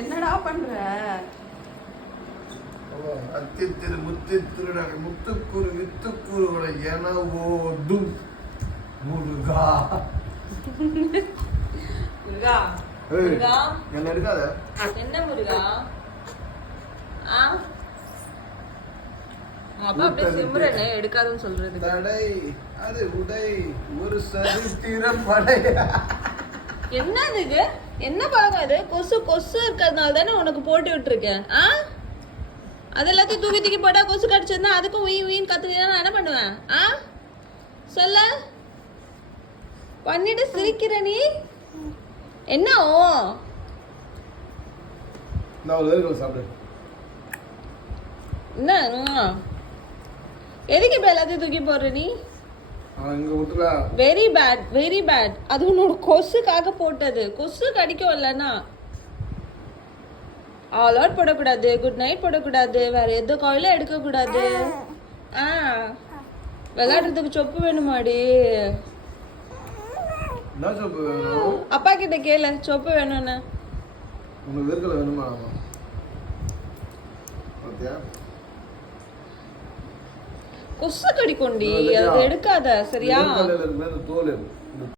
என்னடா பண்ற? அத்தித்திரு முத்து திருநகை முத்துக்குரு வித்துக்குருவனை என ஓடும் முருகா. முருகா முருகா என்ன எடுக்காத. என்ன முருகா? அப்பா அப்படியே சிம்ரனே எடுக்காதுன்னு சொல்றது. தடை அது உடை ஒரு சரித்திரம் படை. என்னது இது? என்ன பழக்கம் இது? கொசு கொசு இருக்கிறதுனால தானே உனக்கு போட்டு விட்டுருக்கேன். அது எல்லாத்தையும் தூக்கி தூக்கி போட்டா கொசு கடிச்சிருந்தா அதுக்கும் உயிர் உயிர் கத்துக்கிட்டா நான் என்ன பண்ணுவேன்? சொல்ல பண்ணிட்டு சிரிக்கிற நீ என்ன? சாப்பிடு. என்ன எதுக்கு இப்ப எல்லாத்தையும் தூக்கி போடுற நீ? Very bad very bad. அது உன்னோட கொசுக்காக போட்டது. கொசு கடிக்கும் இல்லைன்னா ஆல் அவுட் போடக்கூடாது, குட் நைட் போடக்கூடாது, வேற எந்த காயிலும் எடுக்கக்கூடாது. விளையாடுறதுக்கு சொப்பு வேணுமாடி? அப்பா கிட்ட கேளு சொப்பு வேணும்னு. வேணுமா? கொசு கடிக்கும்டி, அது எடுக்காத சரியா? தோல்